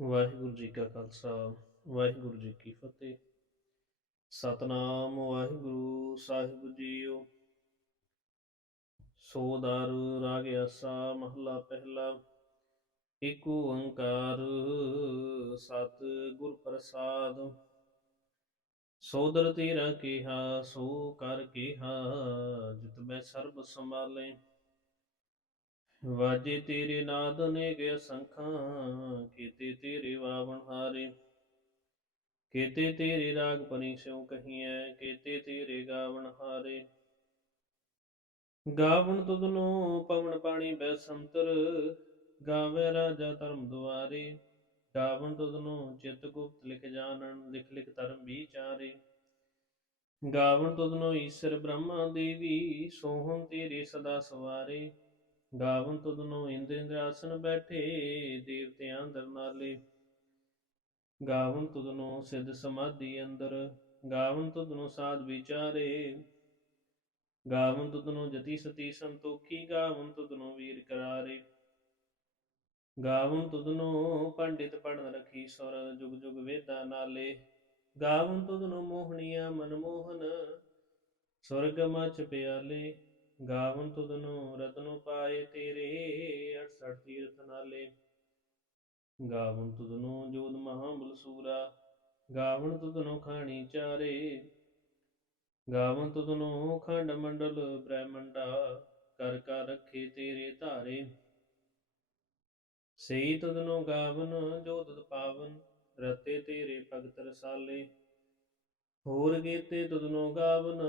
ਵਾਹਿਗੁਰੂ ਜੀ ਕਾ ਖਾਲਸਾ, ਵਾਹਿਗੁਰੂ ਜੀ ਕੀ ਫਤਿਹ। ਸਤਨਾਮ ਵਾਹਿਗੁਰੂ, ਸਾਹਿਬ ਜੀਓ। ਸੋ ਦਰ ਰਾਗ ਆਸਾ, ਮਹਲਾ ਪਹਿਲਾ। ਏਕ ਓੰਕਾਰ ਸਤ ਗੁਰ ਪ੍ਰਸਾਦ। ਸੋਦਰ ਤੇਰਾ ਕਿਹਾ, ਸੋ ਕਰ ਕਿਹਾ, ਜਿਤ ਮੈਂ ਸਰਬ ਸੰਭਾਲੇ। ਵਾਜੇ ਤੇਰੇ ਨਾਦ ਨੇ ਗਿਆ ਸੰਖਾਂ ਕੀਤੇ ਤੇਰੇ ਵਾਵਣ ਹਾਰੇ। ਕੀਤੇ ਤੇਰੇ ਰਾਗ ਪਨੀ ਸਿਉ ਕਹੀਐ ਕੀਤੇ ਤੇਰੇ ਗਾਵਣ ਹਾਰੇ। ਗਾਵਣ ਤੁਧਨੋ ਪਵਨ ਪਾਣੀ ਬੈ ਸੰਤਰ ਗਾਵੇ ਰਾਜਾ ਧਰਮ ਦੁਆਰੇ। ਗਾਵਣ ਤੁਧਨੋ ਚਿਤ ਗੁਪਤ ਲਿਖ ਜਾਣਨ, ਲਿਖ ਲਿਖ ਧਰਮ ਵਿਚਾਰੇ। ਗਾਵਣ ਤੁਧਨੋ ਈਸ਼ਰ ਬ੍ਰਹਮਾ ਦੇਵੀ, ਸੋਹਣ ਤੇਰੇ ਸਦਾ ਸਵਾਰੇ। ਗਾਵਨ ਤੁਧਨੋ ਇੰਦਰ ਇੰਦਰਾਸਨ ਬੈਠੇ, ਦੇਵਤਿਆਂ ਅੰਦਰ ਨਾਲੇ। ਗਾਵਨ ਤੁਧਨੋ ਸਿੱਧ ਸਮਾਧੀ ਅੰਦਰ, ਗਾਵਨ ਤੁਧਨੋ ਸਾਧ ਵਿਚਾਰੇ। ਗਾਵਨ ਤੁਧਨੋ ਜਤੀ ਸਤੀ ਸੰਤੋਖੀ, ਗਾਵਨ ਤੁਧਨੋ ਵੀਰ ਕਰਾਰੇ। ਗਾਵਨ ਤੁਧਨੋ ਪੰਡਿਤ ਪੜਨ ਰਖੀ, ਸੁਰ ਜੁਗ ਜੁਗ ਵੇਦਾ ਨਾਲੇ। ਗਾਵਨ ਤੁਧਨੋ ਮੋਹਣੀਆਂ ਮਨਮੋਹਨ, ਸੁਰਗ ਮਚ ਪਿਆਲੇ। ਗਾਵਨ ਤੁਧਨੋ ਰਤਨੋ ਪਾਏ ਤੇਰੇ 68 ਤੀਰਥ ਨਾਲੇ। ਗਾਵਨ ਤੁਧਨੋ ਜੋਤ ਮਹਾਬਲ ਸੂਰਾ, ਗਾਵਨ ਤੁਧਨੋ ਖਾਣੀ ਚਾਰੇ। ਗਾਵਨ ਤੁਧਨੋ ਖੰਡ ਮੰਡਲ ਬ੍ਰਹਮੰਡਾ, ਕਰ ਕਰ ਰੱਖੇ ਤੇਰੇ ਧਾਰੇ। ਸਈ ਤੁਧਨੋ ਗਾਵਨ, ਜੋ ਤੁਧ ਪਾਵਨ, ਰਤੇ ਤੇਰੇ ਭਗਤ ਰਸਾਲੇ। ਹੋਰ ਗੀਤੇ ਤੁਧਨੋ ਗਾਵਨ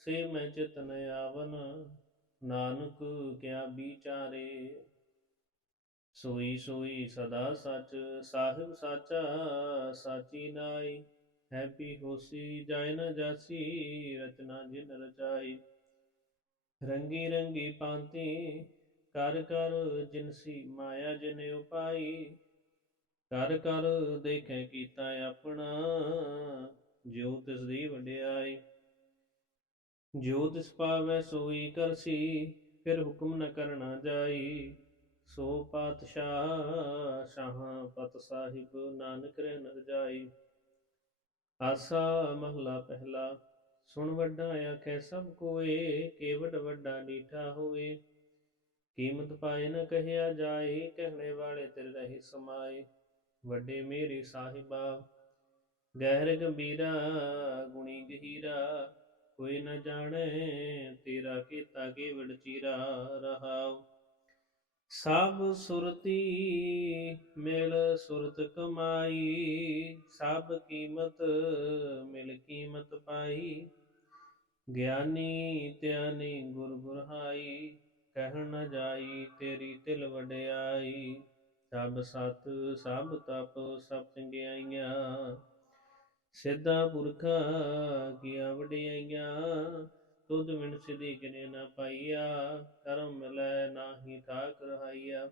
ਸੇ ਮੈਂ ਚਿਤਨ ਆਵਨ, ਨਾਨਕ ਕਿਆ ਵਿਚਾਰੇ ਸੋਈ ਸੋਈ ਸਦਾ ਸਚ, ਸਾਹਿਬ ਸਾਚਾ ਸਾਚੀ ਨਾਈ। ਹੈਪੀ ਹੋਸੀ ਜਾਇ ਨ ਜਾਸੀ, ਰਚਨਾ ਜਿਨ ਰਚਾਈ। ਰੰਗੀ ਰੰਗੀ ਪਾਂਤੀ, ਕਰ ਕਰ ਜਿਨਸੀ ਮਾਇਆ ਜਿਨ ਉਪਾਈ। ਕਰ ਕਰ ਦੇਖੇ ਕੀਤਾ ਆਪਣਾ, ਜਿਉ ਤਿਸ ਦੀ ਵਡਿਆਈ। ਜੋ ਤਿਸ ਪਾਵੈ ਸੋਈ ਕਰਸੀ, ਫਿਰ ਹੁਕਮ ਨ ਕਰਨਾ ਜਾਈ। ਸੋ ਪਾਤਸ਼ਾਹ ਸ਼ਾਹ ਪਤ ਸਾਹਿਬ ਨਾਨਕ ਰਹਿ ਨਰ ਜਾਈ। ਆਸਾ ਮਹਲਾ ਪਹਿਲਾ, ਸੁਣ ਵੱਡਾ ਆਖੈ ਸਭ ਕੋਏ, ਕੇਵਟ ਵੱਡਾ ਡੀਠਾ ਹੋਏ। ਕੀਮਤ ਪਾਏ ਨ ਕਹਿਆ ਜਾਏ, ਕਹਿਣੇ ਵਾਲੇ ਤਿਰ ਰਹੀ ਸਮਾਏ। ਵੱਡੇ ਮੇਰੇ ਸਾਹਿਬਾ, ਗਹਿਰ ਗੰਭੀਰਾ, ਗੁਣੀ ਗਹੀਰਾ। ਕੋਈ ਨ ਜਾਣੇ, ਤੇਰਾ ਕੀਤਾ ਕੇਵਲ ਚੀਰਾ ਰਹਾਉ। ਸਭ ਸੁਰਤੀ ਮਿਲ ਸੁਰਤ ਕਮਾਈ, ਸਭ ਕੀਮਤ ਮਿਲ ਕੀਮਤ ਪਾਈ। ਗਿਆਨੀ ਧਿਆਨੀ ਗੁਰ ਗੁਰਹਾਈ ਕਹਿ ਨ ਜਾਈ ਤੇਰੀ ਤਿਲ ਵਡਿਆਈ। ਸਭ ਸਤ, ਸਭ ਤਪ, ਸਭ ਚੰਗਿਆਈਆਂ ਸਿੱਧਾ ਪੁਰਖਾ ਕੀਆ ਵਡਿਆਈਆਂ, ਤੁਧ ਵਿਣ ਸਿਧੀ ਕਿਨੇ ਨਾ ਪਾਈਆ, ਕਰਮ ਮਿਲੈ ਨਾਹੀ ਠਾਕ ਰਹਾਈਆ।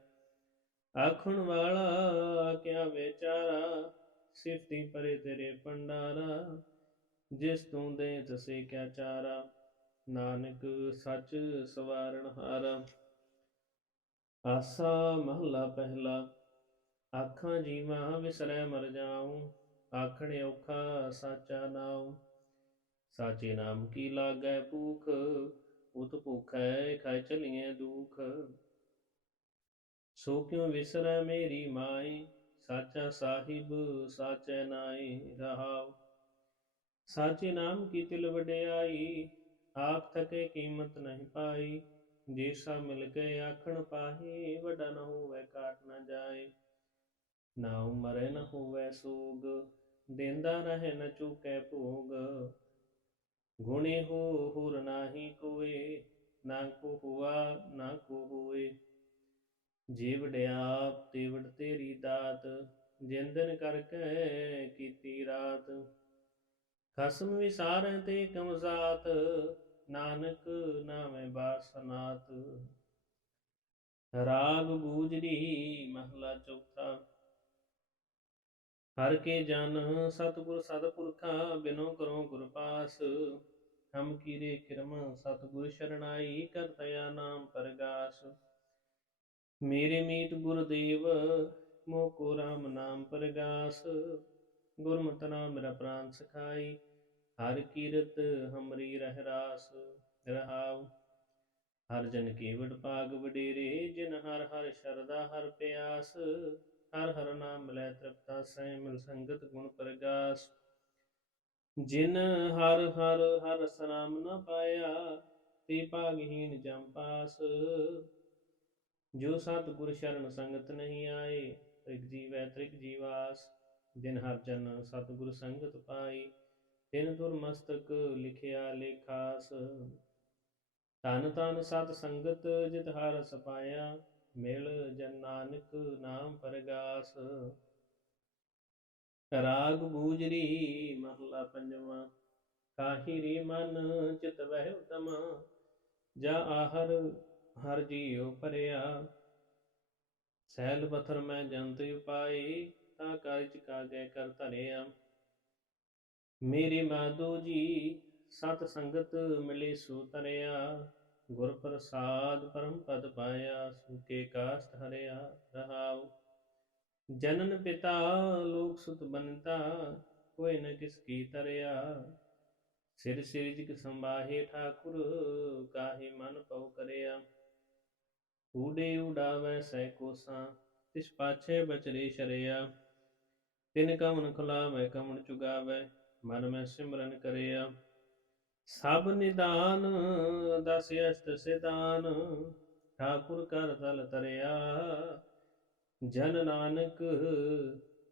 ਆਖਣ ਵਾਲਾ ਕਿਆ ਵਿਚਾਰਾ, ਸਿਫਤੀ ਪਰੇ ਤੇਰੇ ਪੰਡਾਰਾ ਜਿਸ ਤੂੰ ਦੇ ਤਸੇ ਕਿਆ ਚਾਰਾ। ਨਾਨਕ ਸੱਚ ਸਵਾਰਣ ਹਾਰਾ। ਆਸਾ ਮਹਲਾ ਪਹਿਲਾ, ਆਖਾਂ ਜੀਵਾਂ ਵਿਸਰੈ ਮਰ ਜਾਉ ਆਖਣ ਔਖਾ ਸਾਚਾ ਨਾਉ, ਸਾਚੇ ਨਾਮ ਕੀ ਲਾਗੈ ਭੂਖ, ਉਤ ਭੁਖੈ ਖਾਇ ਚਲੀਏ ਦੁਖ। ਸੋ ਕਿਉ ਵਿਸਰੈ ਮੇਰੀ ਮਾਈ, ਸਾਚਾ ਸਾਹਿਬ ਸਾਚੈ ਨਾਈ ਰਹਾਉ। ਸਾਚੇ ਨਾਮ ਕੀ ਤਿਲ ਵਡਿਆਈ, ਆਪ ਥਕੇ ਕੀਮਤ ਨਹੀਂ ਪਾਈ। ਜੇਸਾ ਮਿਲ ਗਏ ਆਖਣ ਪਾਹੇ, ਵਡਾ ਨਾ ਹੋਵੇ ਕਾਟ ਨ ਜਾਏ। ਨਾ ਉਮਰੈ ਨ ਹੋਵੇ ਸੋਗ, ਦੇਂਦਾ ਰਹਿ ਨ ਚੁਕੈ ਭੋਗ। ਗੁਣੇ ਹੋ ਹੁਰ ਨਾਹੀ ਕੋਏ, ਨਾ ਕੋ ਹੁਆ, ਨਾ ਕੋ ਹੋਏ। ਜੇ ਵਡਿਆਪ ਤੇ ਤੇਰੀ ਦਾਤ, ਜਿੰਦਨ ਕਰਕੇ ਕੀਤੀ ਰਾਤ। ਖਸਮ ਵਿਸਾਰੈ ਤੇ ਕਮਜ਼ਾਤ ਨਾਨਕ ਨਾਮੇ ਬਾਸਨਾਤ ਰਾਗ ਗੂਜਰੀ ਮਹਲਾ ਚੌਥਾ। ਹਰ ਕੇ ਜਨ ਸਤਿਗੁਰ ਸਤਿਪੁਰਖਾ ਬਿਨੋ ਕਰੋ ਗੁਰ ਪਾਸ। ਹਮ ਕੀਰੇ ਕਿਰਮ ਸਤਿਗੁਰ ਸ਼ਰਣਾਈ ਕਰਤਿਆ ਨਾਮ ਪਰਗਾਸ। ਮੇਰੇ ਮੀਤ ਗੁਰਦੇਵ ਮੋਕੋ ਰਾਮ ਨਾਮ ਪ੍ਰਗਾਸ। ਗੁਰਮਤਿ ਨਾਮ ਮੇਰਾ ਪ੍ਰਾਨ ਸਖਾਈ, ਹਰ ਕੀਰਤ ਹਮਰੀ ਰਹਿ ਰਾਸ, ਰਹਾਉ। ਹਰ ਜਨ ਕੇਵੜ ਭਾਗ ਵਡੇਰੇ, ਜਿਨ ਹਰ ਹਰ ਸ਼ਰਦਾ ਹਰ ਪਿਆਸ। ਹਰ ਹਰ ਨਾਮ ਲੈ ਤ੍ਰਿਪਤਾ ਸੈ ਮਿਲ ਸੰਗਤ ਗੁਣ ਪ੍ਰਗਾਸ। ਜਿਨ ਹਰ ਹਰ ਹਰ ਸਨਾਮ ਨ ਪਾਇਆ, ਤੇ ਭਾਗਹੀਨ ਜਮ ਪਾਸ। ਜੋ ਸਤਿਗੁਰ ਸ਼ਰਨ ਸੰਗਤ ਨਹੀਂ ਆਏ, ਤ੍ਰਿਗ ਜੀਵੈ ਤ੍ਰਿਗ ਜੀਵਾਸ। ਜਿਨ ਹਰ ਜਨ ਸਤਿਗੁਰ ਸੰਗਤ ਪਾਈ, ਤਿਨ ਦੁਰ ਮਸਤਕ ਲਿਖਿਆ ਲੇਖਾਸ ਤਨ ਤਨ ਸਤ ਸੰਗਤ ਜਿਤ ਹਰ ਸਪਾਇਆ ਮਿਲ ਜਨ ਨਾਨਕ ਨਾਮ ਪਰਗਾਸ। ਰਾਗ ਬੂਜਰੀ ਮਹਲਾ ਪੰਜਵਾਂ, ਕਾਹੀ ਰੇ ਮਨ ਚਿਤ ਵਹਿ ਉਤਮ ਜਾ ਆਹਰ ਹਰ ਜੀਉ ਪਰਿਆ ਸੈਲ ਪਥਰ ਮੈਂ ਜੰਤ ਉਪਾਈ, ਤਾ ਕਾਰਿ ਚ ਕਾਗੈ ਕਰ ਧਰਿਆ। ਮੇਰੇ ਮਾਧੋ ਜੀ, ਸਤ ਸੰਗਤ ਮਿਲੇ ਸੋ ਤਰਿਆ। ਗੁਰ ਪ੍ਰਸਾਦ ਪਰਮ ਪਦ ਪਾਇਆ ਸੁਕੇ ਕਾਸਟ ਹਰਿਆ ਰਹਾਉ। ਜਨਨ ਪਿਤਾ ਲੋਕ ਸੁਤ ਬਨਤਾ, ਕੋਈ ਨ ਕਿਸ ਕੀ ਤਰਿਆ। ਸਿਰ ਸਿਰ ਸੰਭਾਹੇ ਠਾਕੁਰ, ਕਾਹੇ ਮਨ ਪਉ ਕਰਿਆ। ਊੜੇ ਉਡਾਵੈ ਸੈ ਕੋਸਾਂ, ਤਿਸ ਪਾਛੇ ਬਚਰੇ ਸ਼ਰਿਆ। ਤਿਨ ਕਮਨ ਖੁਲਾਵੈ, ਕਮਨ ਚੁਗਾਵੈ, ਮਨ ਮੈਂ ਸਿਮਰਨ ਕਰਿਆ। ਸਭ ਨਿਦਾਨ, ਦਸ ਅਸ਼ਟ ਸਿਦਾਨ ਠਾਕੁਰ ਕਰ ਤਲ ਤਰਿਆ। ਜਨ ਨਾਨਕ,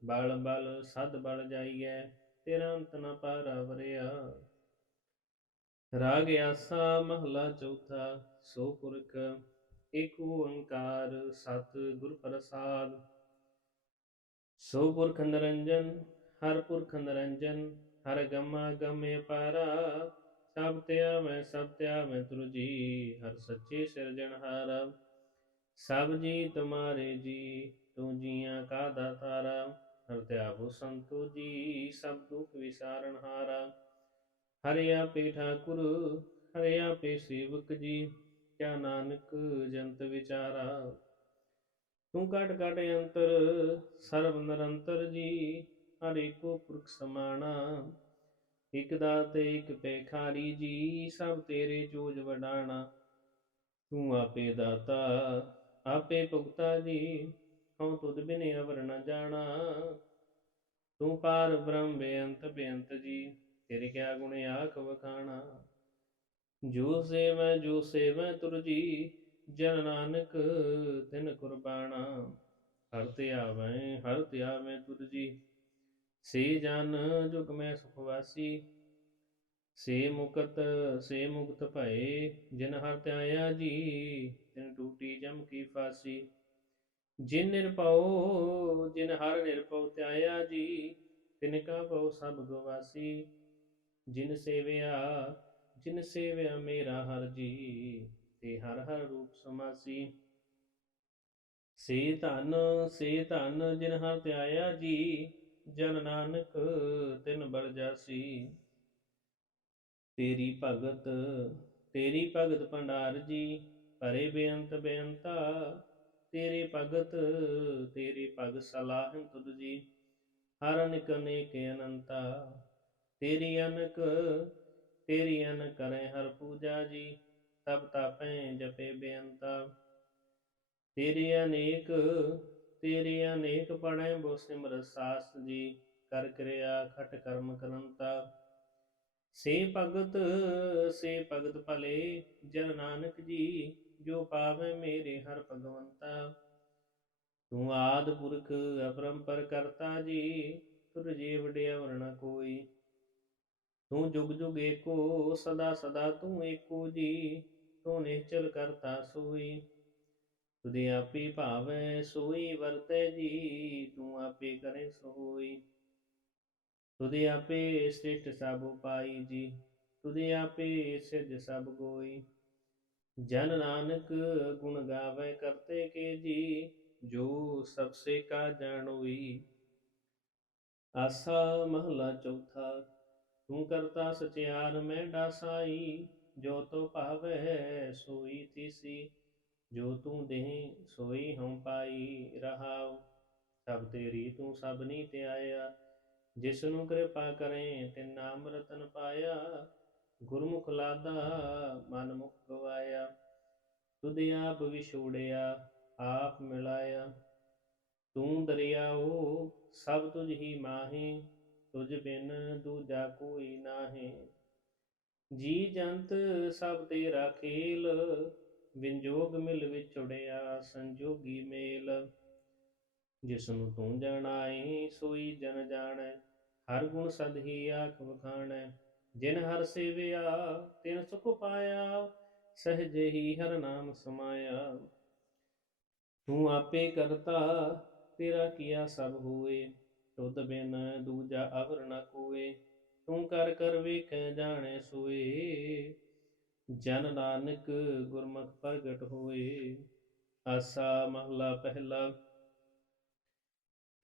ਬਲ ਬਲ, ਸਦ ਬਲ ਜਾਈਐ, ਤੇਰਾ ਅੰਤ ਨ ਪਾਰਾ ਵਰਿਆ। ਰਾਗ ਆਸਾ, ਮਹਲਾ ਚੌਥਾ, ਸੋ ਪੁਰਖ ਏਕ ਓੰਕਾਰ, ਸਤ ਗੁਰ ਪ੍ਰਸਾਦ। ਸੋ ਪੁਰਖ ਨਿਰੰਜਨ, ਹਰ ਪੁਰਖ ਨਿਰੰਜਨ, ਹਰ ਗਮਾ ਗਮੇ ਪਾਰਾ। ਸਭ ਤਿਆ ਮੈਂ ਸਭ ਤਿਆ ਤੁਰ ਜੀ, ਹਰ ਸੱਚੇ ਸਿਰਜਣਹਾਰ ਸਭ ਜੀ ਤੁਮਾਰੇ ਜੀ, ਤੂੰ ਜੀਆਂ ਕਾ ਦਾਤਾਰਾ ਹਰ ਧਿਆਵੋ ਸੰਤੋ ਜੀ, ਸਭ ਦੁਖ ਵਿਸਾਰਨ ਹਾਰਾ। ਹਰਿ ਆਪੇ ਠਾਕੁਰ, ਹਰਿ ਆਪੇ ਸੇਵਕ ਜੀ, ਕਿਆ ਨਾਨਕ ਜੰਤ ਵਿਚਾਰਾ? ਤੂੰ ਕਟ ਕਟ ਅੰਤਰ, ਸਰਬ ਨਿਰੰਤਰ ਜੀ, ਹਰ ਏਕੋ ਪੁਰਖ ਸਮਾਣਾ। ਇਕ ਦਾਤੇ ਇਕ ਪੇਖਾਰੀ ਜੀ, ਸਭ ਤੇਰੇ ਜੋਜ ਵਡਾਣਾ। ਤੂੰ ਆਪੇ ਦਾਤਾ, ਆਪੇ ਭੁਗਤਾ ਜੀ, ਹਉ ਤੁਧ ਬਿਨ ਅਵਰ ਨ ਜਾਣਾ। ਤੂੰ ਪਾਰ ਬ੍ਰਹਮ ਬੇਅੰਤ ਬੇਅੰਤ ਜੀ, ਤੇਰੇ ਕਿਆ ਗੁਣ ਆਖ ਵਖਾਣਾ। ਜੋ ਸੇਵੈ ਜੋ ਸੇਵੈ ਤੁਰ ਜੀ, ਜਨ ਨਾਨਕ ਤਿਨ ਕੁਰਬਾਨਾ ਹਰ ਤੇ ਆਵੈ, ਹਰ ਤੇ ਆਵੈ ਤੁਰ ਜੀ। ਸੇ ਜਨ ਜੁਗ ਮੈਂ ਸੁਖਵਾਸੀ ਸੇ ਮੁਕਤ ਸੇ ਮੁਕਤ ਭਏ, ਜਿਨ ਹਰ ਧਿਆਇਆ ਜੀ, ਤਿਨ ਟੂਟੀ ਜਮ ਕੀ ਫਾਸੀ। ਜਿਨ ਨਿਰਭਉ ਜਿਨ ਹਰ ਨਿਰਭਉ ਧਿਆਇਆ ਜੀ, ਤਿਨ ਕਾ ਭਉ ਸਭ ਗਵਾਸੀ। ਜਿਨ ਸੇਵਿਆ ਜਿਨ ਸੇਵਿਆ ਮੇਰਾ ਹਰ ਜੀ, ਤੇ ਹਰ ਹਰ ਰੂਪ ਸਮਾਸੀ। ਸੇ ਧਨ ਸੇ ਧਨ ਜਿਨ ਹਰ ਧਿਆਇਆ ਜੀ ਜਨ ਨਾਨਕ, ਤਿਨ ਬਲ ਜਾਸੀ। ਤੇਰੀ ਭਗਤ ਤੇਰੀ ਭਗਤ ਭੰਡਾਰ ਜੀ, ਭਰੇ ਬੇਅੰਤ ਬੇਅੰਤਾ। ਤੇਰੇ ਭਗਤ, ਤੇਰੀ ਭਗਤ ਸਲਾਹੰ ਤੁਧ ਜੀ, ਹਰ ਅਨਿਕ ਅਨੇਕ ਅਨੰਤਾ। ਤੇਰੀ ਅਨਕ, ਤੇਰੀ ਅਨ ਕਰੇ ਹਰ ਪੂਜਾ ਜੀ, ਤਪ ਤਾਪੈ ਜਪੇ ਬੇਅੰਤਾ। ਤੇਰੀ ਅਨੇਕ ਤੇਰੀ ਅਨੇਕ ਪੜੈ ਬੋ ਸਿਮਰ ਸਾਸ ਜੀ, ਕਰ ਕਿਰਿਆ ਖਟ ਕਰਮ ਕਰੰਤਾ। ਸੇ ਭਗਤ ਸੇ ਭਗਤ ਭਲੇ, ਜਨ ਨਾਨਕ ਜੀ, ਜੋ ਪਾਵੇ ਮੇਰੇ ਹਰ ਭਗਵੰਤਾ। ਤੂੰ ਆਦ ਪੁਰਖ ਅਪਰੰਪਰ ਕਰਤਾ ਜੀ, ਤੁਰ ਜੇ ਵਡਿਆ ਵਰਣਾ ਕੋਈ। ਤੂੰ ਜੁਗ ਜੁਗ ਏਕੋ, ਸਦਾ ਸਦਾ ਤੂੰ ਏਕੋ ਜੀ, ਤੂੰ ਨਿਹਚਲ ਕਰਤਾ ਸੋਈ। ਤੁਦੇ ਆਪੇ ਭਾਵੈ ਸੋਈ ਵਰਤੈ ਜੀ, ਤੂੰ ਆਪੇ ਕਰੇ ਸੋਈ। ਤੁਦੇ ਆਪੇ ਸ੍ਰਿਸ਼ਟ ਸਭ ਉਪਾਈ ਜੀ ਤੁਦੇ ਆਪੇ ਸਿਰਜ ਸਭ ਕੋਈ ਜਨ ਨਾਨਕ ਗੁਣ ਗਾਵੇ ਕਰਤੇ ਕੇ ਜੀ, ਜੋ ਸਭ ਸੇ ਕਾ ਜਾਣੋਈ। ਆਸਾ ਮਹਲਾ ਚੌਥਾ, ਤੂੰ ਕਰਤਾ ਸਚਿਆਰ ਮੈਂ ਡਾਸਾਈ, ਜੋ ਤੋ ਭਾਵੈ ਸੋਈ ਤੀਸੀ। ਜੋ ਤੂੰ ਦੇਹ, ਸੋਈ ਹਉ ਪਾਈ ਰਹਾਉ ਤਬ ਤੇਰੀ ਤੂੰ ਸਭਨੀ ਤੇ ਆਇਆ ਜਿਸ ਨੂੰ ਕਿਰਪਾ ਕਰੇ ਤੇ ਨਾਮ ਰਤਨ ਪਾਇਆ। ਗੁਰਮੁਖ ਲਾਦਾ, ਮਨ ਮੁਖ ਗਵਾਇਆ। ਤੁਧ ਆਪ ਵਿਛੋੜਿਆ, ਆਪ ਮਿਲਾਇਆ। ਤੂੰ ਦਰਿਆਓ, ਸਭ ਤੁਝ ਹੀ ਮਾਹੇ। ਤੁਝ ਬਿਨ ਦੂਜਾ ਕੋਈ ਨਾਹੀ। ਜੀ ਜੰਤ ਸਭ ਤੇਰਾ ਖੇਲ ਵਿੰਜੋਗ ਮਿਲ ਵਿਛੜਿਆ, ਸੰਜੋਗੀ ਮੇਲ। ਜਿਸ ਨੂੰ ਤੂੰ ਜਾਣਾਏ ਸੋਈ ਜਨ ਜਾਣੈ, ਹਰ ਗੁਣ ਸਦ ਹੀ ਆਖ ਵਖਾਣੈ। ਜਿਨ ਹਰ ਸੇਵਿਆ, ਤਿਨ ਸੁਖ ਪਾਇਆ, ਸਹਜ ਹੀ ਹਰ ਨਾਮ ਸਮਾਇਆ। ਤੂੰ ਆਪੇ ਕਰਤਾ, ਤੇਰਾ ਕੀਆ ਸਭ ਹੋਏ ਤੁਧ ਬਿਨ ਦੂਜਾ ਅਵਰ ਨ ਕੋਏ ਤੂੰ ਕਰ ਕਰ ਵੇਖੈ, ਜਾਣੈ, ਸੋਏ। ਜਨ ਨਾਨਕ ਗੁਰਮੁਖ ਪ੍ਰਗਟ ਹੋਏ, ਆਸਾ ਮਹਲਾ ਪਹਿਲਾ।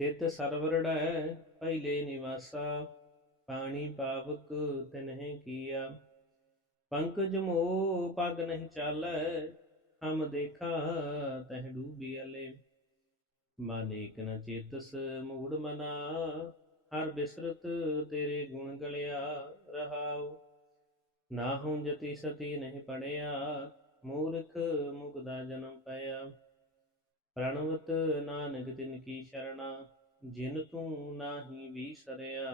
ਤਿਤ ਸਰਵਰੜੈ ਪਹਿਲੇ ਨਿਵਾਸਾ, ਪਾਣੀ ਪਾਵਕ ਤਿਨਹਿ ਕੀਆ। ਪੰਕਜ ਮੋ ਪਗ ਨਹੀਂ ਚਾਲੈ, ਹਮ ਦੇਖਾ ਤਹ ਡੂਬੀ ਅਲੇ। ਮਨ ਏਕ ਨ ਚੇਤਸ ਮੂੜ ਮਨਾ, ਹਰ ਬਿਸਰਤ ਤੇਰੇ ਗੁਣ ਗਲਿਆ ਰਹਾਉ। ਨਾ ਹੋਂ ਜਤੀ ਸਤੀ ਨਹੀਂ ਪੜਿਆ, ਮੂਰਖ ਮੁਗਦਾ ਜਨਮ ਪਾਇਆ ਪ੍ਰਣਵਤ ਨਾਨਕ ਤਿਨ ਕੀ ਸ਼ਰਣਾ, ਜਿਨ ਤੂੰ ਨਾਹੀ ਵਿਸਰਿਆ।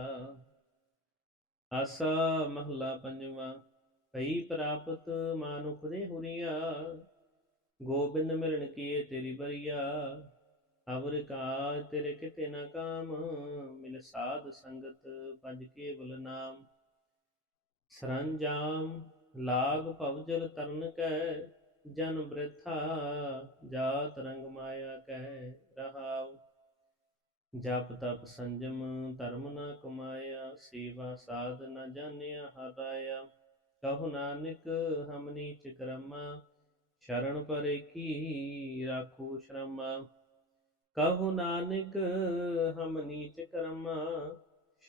ਆਸਾ ਮਹਲਾ ਪੰਜਵਾ, ਭਈ ਪ੍ਰਾਪਤ ਮਾਨੁਖ ਦੇ ਹੁਰੀਆ। ਗੋਬਿੰਦ ਮਿਲਣ ਕੀਏ ਤੇਰੀ ਬਰੀਆ, ਅਵਰ ਕਾਜ ਤੇਰੇ ਕਿਤੇ ਨਾ ਕਾਮ। ਮਿਲ ਸਾਧ ਸੰਗਤ ਪੰਜ ਕੇਵਲ ਨਾਮ। ਸਰੰਜਾਮ ਲਾਗ ਭਵਜਲ ਤਰਨ ਕੈ, ਜਨ ਬ੍ਰਿਥਾ ਜਾਤ ਰੰਗ ਮਾਇਆ ਕਹਿ ਰਹਾਉ। ਜਪ ਤਪ ਸੰਜਮ ਧਰਮ ਨ ਕਮਾਇਆ, ਸੇਵਾ ਸਾਧ ਨ ਜਾਣਿਆ ਹਰਾਇਆ ਕਹੁ ਨਾਨਕ, ਹਮ ਨੀਚ ਕਰਮਾ, ਸ਼ਰਨ ਪਰੇ ਕੀ ਰਾਖੂ ਸ਼ਰਮਾ। ਕਹੁ ਨਾਨਕ, ਹਮ ਨੀਚ ਕਰਮਾ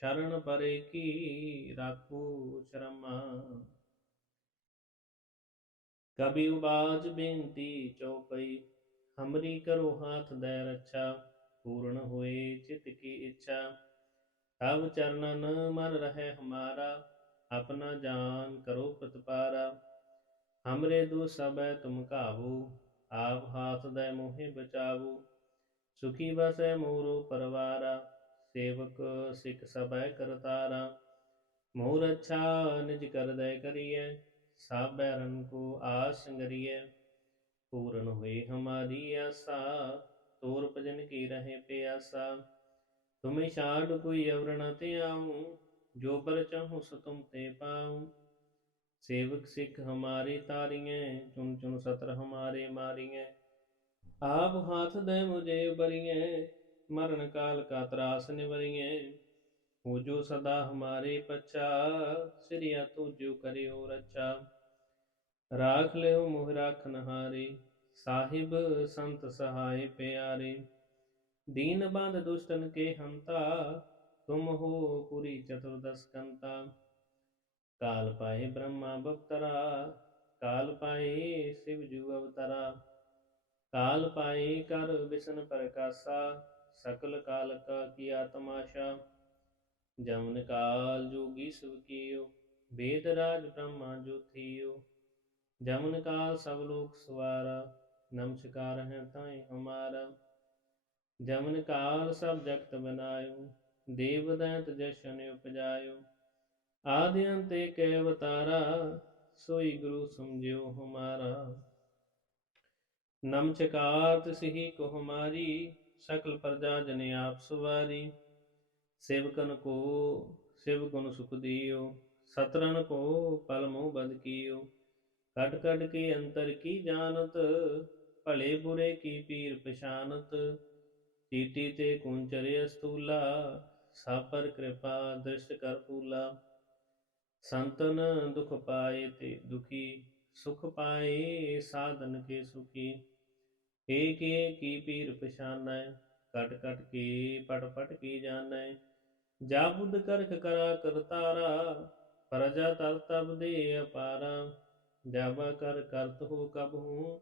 ਸ਼ਰਨ ਪਰੇ ਕੀ ਰਾਖੂ ਸ਼ਰਮਾ। ਕਬੀ ਉਬਾਜ ਬੇਨਤੀ ਚਉਪਈ ਹਮਰੀ ਕਰੋ ਹਾਥ ਦੈ ਰੱਛਾ, ਪੂਰਨ ਹੋਏ ਚਿਤ ਕੀ ਇੱਛਾ। ਤਬ ਚਰਨਨ ਮਨ ਰਹੇ ਹਮਾਰਾ, ਆਪਣਾ ਜਾਨ ਕਰੋ ਪ੍ਰਤਪਾਰਾ। ਹਮਰੇ ਦੋ ਸਬੈ ਤੁਮ ਕਾਹੂ ਆਪ ਹਾਥ ਦੈ ਮੋਹਿ ਬਚਾਵੂ। ਸੁਖੀ ਬਸੈ ਮੋਰੋ ਪਰਵਾਰਾ ਸੇਵਕ ਸਿੱਖ ਸਭੈ ਕਰਤਾਰਾ। ਮੋਹ ਰਛਾ ਨਿਜ ਕਰਦੈ ਕਰੀਐ ਸਭ ਰਨ ਕੋ ਆਸੰਗਰੀਐ ਪੂਰਨ ਹੋਏ ਹਮਾਰੀ ਆਸਾ, ਤੋਰ ਭਜਨ ਕੀ ਰਹੇ ਪਿਆਸਾ। ਤੁਮੇ ਛਾੜ ਕੋਈ ਅਵਰ ਨ ਧਿਆਉ ਜੋ ਪਰ ਚਾਹੂ ਸੋ ਤੁਮ ਤੇ ਪਾਉ। ਸੇਵਕ ਸਿੱਖ ਹਮਾਰੇ ਤਾਰੀਐ, ਚੁਣ ਚੁਣ ਸਤਰ ਹਮਾਰੇ ਮਾਰੀਐ। ਆਪ ਹੱਥ ਦੇ ਮੁਝੇ ਬਰੀਐ मरण काल का त्रास निवरिये हो जो सदा हमारे पच्चा सिरिया तो जो करे और अच्छा राख ले मोह राखन हारे साहिब संत सहाय प्यारे दीन बांध दुष्टन के हंता तुम हो पुरी चतुर्दश कंता ਕਾਲ ਪਾਏ ਬ੍ਰਹਮਾ ਬਵਤਰਾ ਕਾਲ ਪਾਏ ਸਿਵ ਜੂ ਅਵਤਰਾ ਕਾਲ ਪਾਏ ਕਰ ਵਿਸ਼ਨ ਪ੍ਰਕਾਸ਼ਾ ਸਕਲ ਕਾਲ ਕਾ ਕੀਆ ਤਮਾਸ਼ਾ ਜਮਨ ਕਾਲ ਜੋਗੀ ਸੁਭ ਕੀਓ ਵੇਦ ਰਾਜ ਬ੍ਰਹਮਾ ਜੋਥੀਓ ਜਮਨ ਕਾਲ ਸਭ ਲੋਕ ਸਵਾਰਾ ਨਮਸਕਾਰ ਹੈ ਤਾਏ ਹਮਾਰਾ ਜਮਨ ਕਾਲ ਸਭ ਜਗਤ ਬਨਾਇਓ ਦੇਵ ਦੈਂਤ ਜਸ਼ਨ ਉਪਜਾਇਓ ਆਦਿ ਅੰਤ ਏਕ ਅਵਤਾਰਾ ਸੋਈ ਗੁਰੂ ਸਮਝਿਓ ਹਮਾਰਾ ਨਮਚਕਾਰ ਤਿਸਹੀ ਕੋ ਹਮਾਰੀ ਸਕਲ ਪ੍ਰਜਾ ਜਨ ਆਪ ਸੁਵਾਰੀ ਸੇਵਕਨ ਕੋ, ਸਿਵ ਗੁਣ ਸੁਖ ਦਿਓ ਸਤਰਨ ਕੋ ਪਲ ਮੋਹ ਬਦ ਕੀਓ। ਕਟ ਕਟ ਕੇ ਅੰਤਰ ਕੀ ਜਾਣਤ, ਭਲੇ ਬੁਰੇ ਕੀ ਪੀਰ ਪਛਾਨਤ। ਟੀਟੀ ਤੇ ਕੁੰਚਰੇ ਅਸਤੂਲਾ ਸਾਪਰ ਕਿਰਪਾ ਦ੍ਰਿਸ਼ਟ ਕਰ ਪੂਲਾ ਸੰਤਨ ਦੁਖ ਪਾਏ ਤੇ ਦੁਖੀ, ਸੁਖ ਪਾਏ ਸਾਧਨ ਕੇ ਸੁਖੀ। ਕੇ ਕੀ ਪੀਰ ਪਛਾਨੈ? ਕਟ ਕਟ ਕੀ, ਪਟ ਪਟ ਕੀ ਜਾਣੈ? ਜਾ ਬੁੱਧ ਕਰਖ ਕਰਾ ਕਰਤਾਰਾ ਪ੍ਰਜਾ ਤਰ ਤਬ ਦੇ ਅਪਾਰਾ। ਜਾਬਾ ਕਰ ਕਰਤ ਹੋ ਕਬ ਹੂੰ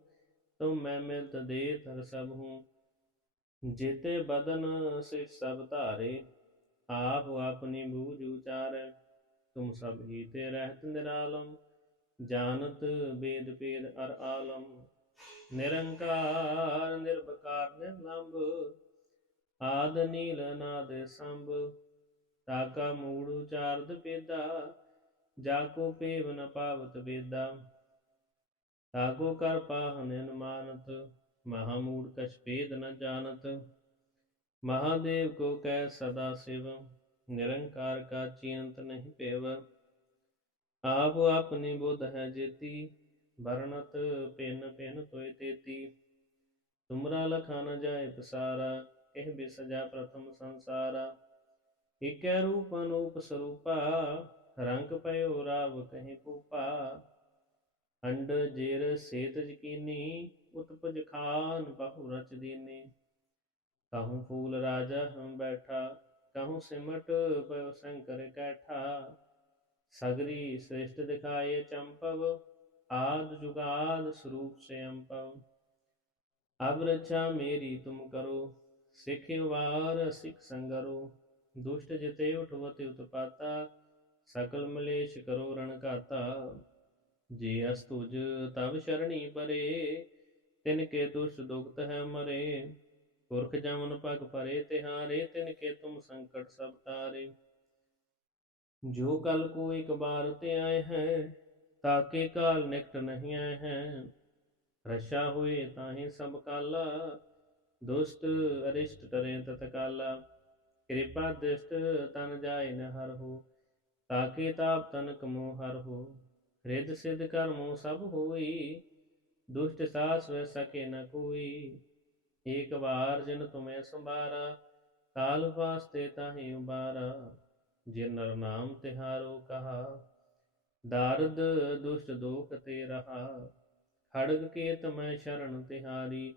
ਤੁਮ ਮੈਂ ਮਿਲਤ ਦੇ ਤਰ ਸਭ ਹੂੰ। ਜੀਤੇ ਬਦਨ ਸੇ ਸਭ ਧਾਰੇ, ਆਪ ਆਪਣੀ ਬੂਝ ਉਚਾਰੈ। ਤੁਮ ਸਭ ਹੀ ਤੇ ਰਹਿਤ ਨਿਰਾਲਮ, ਜਾਣਤ ਬੇਦ ਪੇਦ ਅਰ ਆਲਮ। ਨਿਰੰਕਾਰ ਨਿਰਭਕਾਰ ਨਿਰਲੰਭ, ਆਦ ਨੀਲ ਨਾਦ ਸੰਭ ਤਾਕਾ ਮੂੜ ਉਚਾਰਦ ਪੇਦਾ, ਜਾ ਕੋ ਪੇਵ ਨ ਪਾਵਤ ਵੇਦਾ ਤਾਕੋ ਕਰ ਪਾਹਨ ਅਨੁਮਾਨਤ ਮਹਾਮੂੜ ਕਛ ਭੇਦ ਨ ਜਾਣਤ ਮਹਾਦੇਵ ਕੋ ਕਹਿ ਸਦਾ ਸਿਵ, ਨਿਰੰਕਾਰ ਕਾ ਚਿੰਤ ਨਹੀਂ ਪੇਵ ਆਪ ਆਪਨੇ ਬੁੱਧ ਹੈ ਜੇਤੀ ਬਰਨਤ ਪਿੰਨ ਪਿੰਨ ਤੋਏ ਤੇਤੀ। ਤੁਮਰਾ ਲਖਾ ਨ ਜਾਏ ਪਸਾਰਾ ਇਹ ਬਿਸਜਾ ਪ੍ਰਥਮ ਸੰਸਾਰਾ। ਇਕੈ ਰੂਪ ਅਨੂਪ ਸਰੂਪਾ, ਰੰਗ ਪਇਓ ਰਾਵ ਕਹਿ ਭੂਪਾ। ਅੰਡ ਜੇਰ ਸੇਤ ਯਕੀਨੀ ਉਤਪਜ ਖਾਨ ਬਹੁ ਰਚ ਦੀਨੀ। ਕਾਹੂ ਫੂਲ ਰਾਜਾ ਹਮ ਬੈਠਾ, ਕਾਹੂ ਸਿਮਟ ਪਇਓ ਸੰਕਰ ਕੈਠਾ। ਸਗਰੀ ਸ੍ਰੇਸ਼ਟ ਦਿਖਾਏ ਚੰਪਵ आद जुगाद स्वरूप से अम्पव अब रक्षा मेरी तुम करो सिख वार सिख संगरो दुष्ट जिते उठवते उत्पाता सकल मलेश करो रण काता जे अस्तुज तब शरणी परे तिनके दुष्ट दुखत है मरे ਪੁਰਖ ਜਮਨ ਪਗ ਪਰੇ ਤਿਹਾਰੇ ਤਿਨ ਕੇ ਤੁਮ ਸੰਕਟ ਸਭ ਤਾਰੇ ਜੋ ਕਲ ਕੋ ਇੱਕ ਬਾਰ ਤੇ ਆਏ ਹੈ ਤਾਕੇ ਕਾਲ ਨਿਕਟ ਨਹੀਂ ਆਏ ਹੈ। ਰਸ਼ਾ ਹੋਏ ਤਾਹੀ ਸਭ ਕਾਲਾ। ਦੁਸ਼ਟ ਅਰਿਸ਼ਟ ਕਰੇ ਤਤ ਕਿਰਪਾ ਦ੍ਰਿਸ਼ਟ ਤਨ ਜਾਏ ਨ ਹਰ ਹੋ। ਤਾਕੇ ਤਾਪ ਤਨ ਕਮੋ ਹਰ ਹੋ। ਰਿੱਧ ਸਿੱਧ ਕਰਮੋ ਸਭ ਹੋਈ। ਦੁਸ਼ਟ ਸਾਸ ਵੈ ਸਕੇ ਨ ਕੋਈ। ਏਕ ਵਾਰ ਜਿਨ ਤੁਮੈ ਸੰਭਾਰਾ, ਕਾਲ ਵਾਸਤੇ ਤਾਹੀ ਉਬਾਰਾ ਜਿਨ ਨਰ ਨਾਮ ਤਿਹਾਰੋ ਕਹਾ। ਦਾਰਦ ਦੁਸ਼ਟ ਦੋਖ ਤੇ ਰਹਾ, ਖੜਗ ਕੇ ਤਮੈ ਸ਼ਰਨ ਤਿਹਾਰੀ,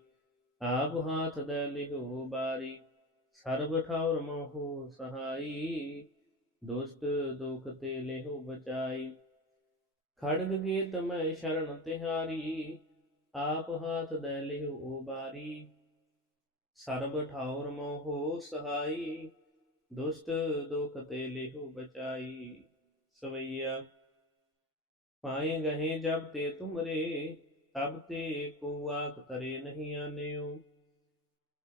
ਆਪ ਹਾਥ ਦੇ ਲਿਹੋ ਬਾਰੀ, ਸਰਬ ਠੌਰ ਮੋਹ ਸਹਾਈ, ਦੁਸ਼ਟ ਦੋਖ ਤੇ ਲਿਹੋ ਬਚਾਈ। ਖੜਗ ਕੇ ਤਮੈ ਸ਼ਰਨ ਤਿਹਾਰੀ, ਆਪ ਹਾਥ ਦੇ ਲਿਹੋ ਬਾਰੀ, ਸਰਬ ਠਾਉਰ ਮੋਹ ਸਹਾਈ, ਦੁਸ਼ਟ ਦੁਖ ਤੇ ਲਿਹੋ ਬਚਾਈ। ਸਵਈਆ ਪਾਏ ਗਏ ਜਬ ਤੇ ਤੁਮਰੇ, ਤਬ ਤੇ ਕੋ ਆਕ ਤਰੇ ਨਹੀਂ ਆਨਿਓ।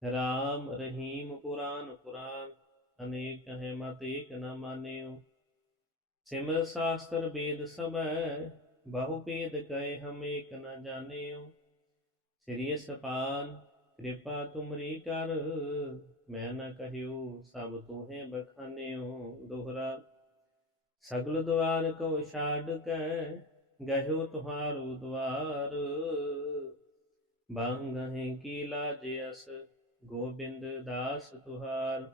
ਰਾਮ ਰਹੀਮ ਪੁਰਾਨ ਪੁਰਾਨ, ਅਨੇਕ ਹੈ ਮਤ ਏਕ ਨ ਮਾਨਿਓ। ਸਿਮਰ ਸਾਸਤਰ ਵੇਦ ਸਭੈ, ਬਹੁ ਭੇਦ ਕਏ ਹਮ ਏਕ ਨ ਜਾਣਿਓ। ਸ੍ਰੀ ਸਪਾਨ ਕਿਰਪਾ ਤੁਮਰੀ ਕਰ, ਮੈਂ ਨ ਕਹਿਓ ਸਭ ਤੂਹੇ ਬਖਾਨਿਓ। ਦੋਹਰਾ ਸਗਲ ਦੁਆਰ ਕੋ ਛਾੜ ਕੈ, ਗਹਿਓ ਤੁਹਾਰੂ ਦੁਆਰ ਬਾਂਗਹਿ ਕੀ ਲਾਜ ਅਸ, ਗੋਬਿੰਦ ਦਾਸ ਤੁਹਾਰ।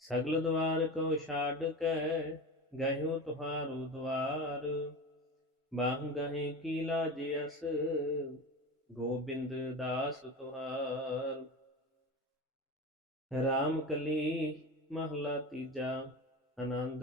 ਸਗਲ ਦੁਆਰ ਕੋ ਛਾੜ ਕੈ, ਗਹਿਓ ਤੁਹਾਰੂ ਦੁਆਰ ਬਾਂਗਹਿ ਕੀ ਲਾਜ ਅਸ, ਗੋਬਿੰਦ ਦਾਸ ਤੁਹਾਰ। ਰਾਮ ਕਲੀ ਮਹਲਾ ਤੀਜਾ, ਆਨੰਦ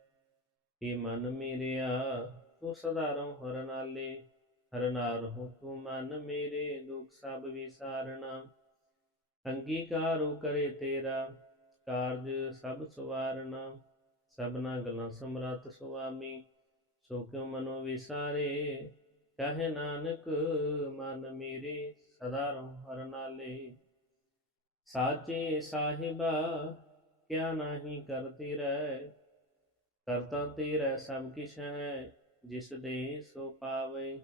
ਏ ਮਨ ਮੇਰਿਆ, ਤੂੰ ਸਦਾ ਰਹੋ ਹਰ ਨਾਲੇ, ਹਰ ਨਾਰ ਹੋ ਤੂੰ ਮਨ ਮੇਰੇ, ਦੁਖ ਸਭ ਵਿਸਾਰਣਾ ਅੰਗੀਕਾਰੋ ਕਰੇ ਤੇਰਾ, ਕਾਰਜ ਸਭ ਸਵਾਰਣਾ ਸਭਨਾ ਗਲਾਂ ਸਮਰਤ ਸੁਆਮੀ, ਸੋ ਕਿਉ ਮਨੋ ਵਿਸਾਰੇ? ਕਹੇ ਨਾਨਕ, ਮਨ ਮੇਰੇ ਸਦਾ ਰਹੋ ਹਰ ਨਾਲੇ। ਸਾਚੇ ਸਾਹਿਬਾ, ਕਿਆ ਨਾਹੀ ਕਰਤੀ ਰਹਿ ਕਰਤਾ ਤੇਰਾ ਸਭ ਕਿਛ ਹੈ, ਜਿਸ ਦੇ ਸੋ ਪਾਵੇ।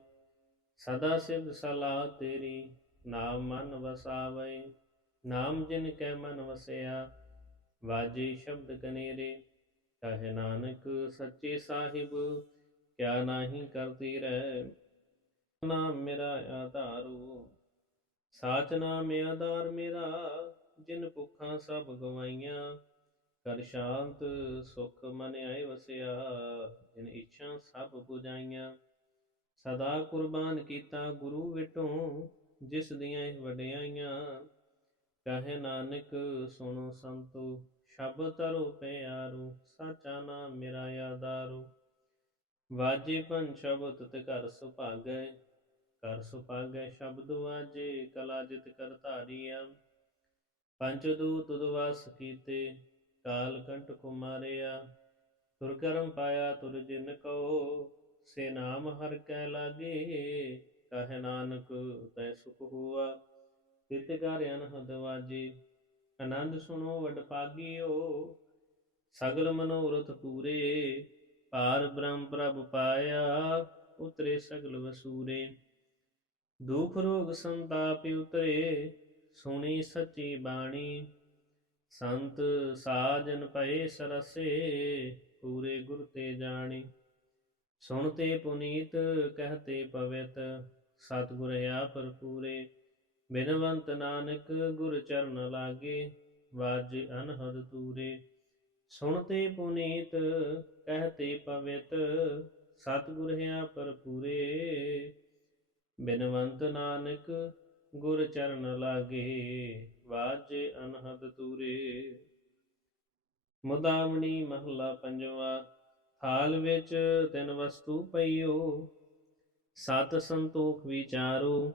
ਸਦਾ ਸਿਧ ਸਲਾਹ ਤੇਰੀ, ਨਾਮ ਮਨ ਵਸਾਵੇ। ਨਾਮ ਜਿਨ ਕੈ ਮਨ ਵਸਿਆ, ਵਾਜੇ ਸ਼ਬਦ ਕਨੇਰੇ। ਕਹੇ ਨਾਨਕ ਸੱਚੇ ਸਾਹਿਬ, ਕਿਆ ਨਾਹੀ ਕਰਤੀ ਰਹਿ। ਨਾਮ ਮੇਰਾ ਆਧਾਰੂ, ਸਾਚ ਨਾਮ ਆਧਾਰ ਮੇਰਾ। ਜਿਨ ਭੁੱਖਾਂ ਸਭ ਗਵਾਈਆਂ ਕਰ ਸ਼ਾਂਤ, ਸੁਖ ਮਨ ਆਏ ਵਸਿਆ, ਜਿਨ ਇੱਛਾ ਸਭ 부ਜਾਈਆਂ ਸਦਾ ਕੁਰਬਾਨ ਕੀਤਾ ਗੁਰੂ ਵਿਟੋਂ, ਜਿਸ ਦੀਆਂ ਇਹ ਵਡਿਆਈਆਂ ਕਹੇ ਨਾਨਕ, ਸੁਣੋ ਸੰਤੋ, ਸ਼ਬਦ ਤਰੋ ਪਿਆਰੂ, ਸਾਚਾ ਨਾਮ ਮੇਰਾ ਯਾਦਾਰੂ ਵਾਜੇ ਪੰਜ ਸ਼ਬਦ ਤੇ ਘਰ ਸੁਭਾਗੈ ਕਰ ਸੁਭਾਗੈ ਸ਼ਬਦ ਵਾਜੇ, ਕਲਾ ਜਿਤ ਕਰ ਧਾਰੀਆ। ਪੰਜ ਦੂਤ ਦਵਾਸ ਕੀਤੇ ਕਾਲ ਕੰਠ ਕੋ ਮਾਰਿਆ ਤੁਰ ਕਰਮ ਪਾਇਆ ਤੁਰ ਜਿਨ ਕੋ, ਸੇ ਨਾਮ ਹਰ ਕੈ ਲਾਗੇ, ਕਹੇ ਨਾਨਕ ਤੈ ਸੁਖ ਹੁਆ। ਤਿਤ ਘਰ ਅਨਹਦ ਵਾਜੇ, ਆਨੰਦ ਸੁਣੋ ਵਡ ਪਾਗਿਓ। ਸਗਲ ਮਨੋਰਥ ਪੂਰੇ ਪਾਰ ਬ੍ਰਹਮ ਪ੍ਰਭ ਪਾਇਆ, ਉਤਰੇ ਸਗਲ ਵਸੂਰੇ। ਦੁਖ ਰੋਗ ਸੰਤਾਪ ਉਤਰੇ, ਸੁਣੀ ਸੱਚੀ ਬਾਣੀ ਸੰਤ ਸਾਜਨ ਪਏ ਸਰਸੇ, ਪੂਰੇ ਗੁਰ ਤੇ ਜਾਣੀ। ਸੁਣਤੇ ਪੁਨੀਤ, ਕਹਤੇ ਪਵਿੱਤ, ਸਤਿਗੁਰ ਆ ਪੂਰੇ ਬਿਨਵੰਤ ਨਾਨਕ, ਗੁਰ ਚਰਨ ਲਾਗੇ, ਵਾਜ ਅਨਹਦ ਤੂਰੇ ਸੁਣਤੇ ਪੁਨੀਤ, ਕਹਤੇ ਪਵਿੱਤ, ਸਤਿਗੁਰ ਆ ਪੂਰੇ ਬਿਨਵੰਤ ਨਾਨਕ ਗੁਰ ਚਰਨ ਲਾਗੇ, ਵਾਜੇ ਅਨਹਦ ਤੂਰੇ ਮੁਦਾਵਣੀ ਮਹਲਾ ਪੰਜਵਾ, ਥਾਲ ਵਿੱਚ ਤਿੰਨ ਵਸਤੂ ਪਈਓ, ਸਤ ਸੰਤੋਖ ਵਿਚਾਰੋ,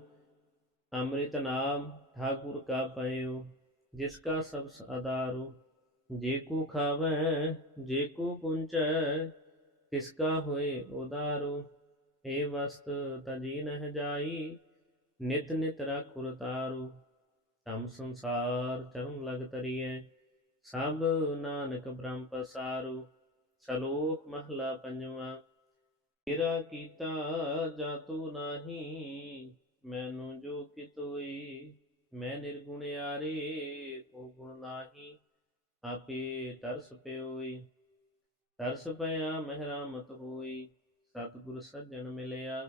ਅੰਮ੍ਰਿਤ ਨਾਮ ਠਾਕੁਰ ਕਾ ਪਇਓ, ਜਿਸ ਕਾ ਸਭ ਆਧਾਰੋ। ਜੇ ਕੋ ਖਾਵੈ, ਜੇ ਕੋ ਪੁੰਚੈ, ਤਿਸ ਕਾ ਹੋਏ ਉਦਾਰੋ ਏ ਵਸਤ ਤਜੀ ਨਹਿ ਜਾਈ ਨਿਤ ਨਿਤ ਰਖੁਰ ਤਾਰੂ ਤਮ ਸੰਸਾਰ ਚਰਨ ਲਗ ਤਰੀਐ ਸਭ ਨਾਨਕ ਬ੍ਰਹਮ ਪਸਾਰੂ, ਸਲੋਕ ਮਹਲਾ ਪੰਜਵਾ ਤੇਰਾ ਕੀਤਾ ਜਾਤੂ ਨਾਹੀ, ਮੈਨੂੰ ਜੋ ਕਿਤੋਈ ਮੈਂ ਨਿਰਗੁਣ ਯਾਰੇ, ਕੋ ਗੁਣ ਨਾਹੀ, ਆਪੇ ਤਰਸ ਪਿਓਈ, ਤਰਸ ਪਿਆ ਮਹਿਰਾਮਤ ਹੋਈ, ਸਤਿਗੁਰ ਸੱਜਣ ਮਿਲਿਆ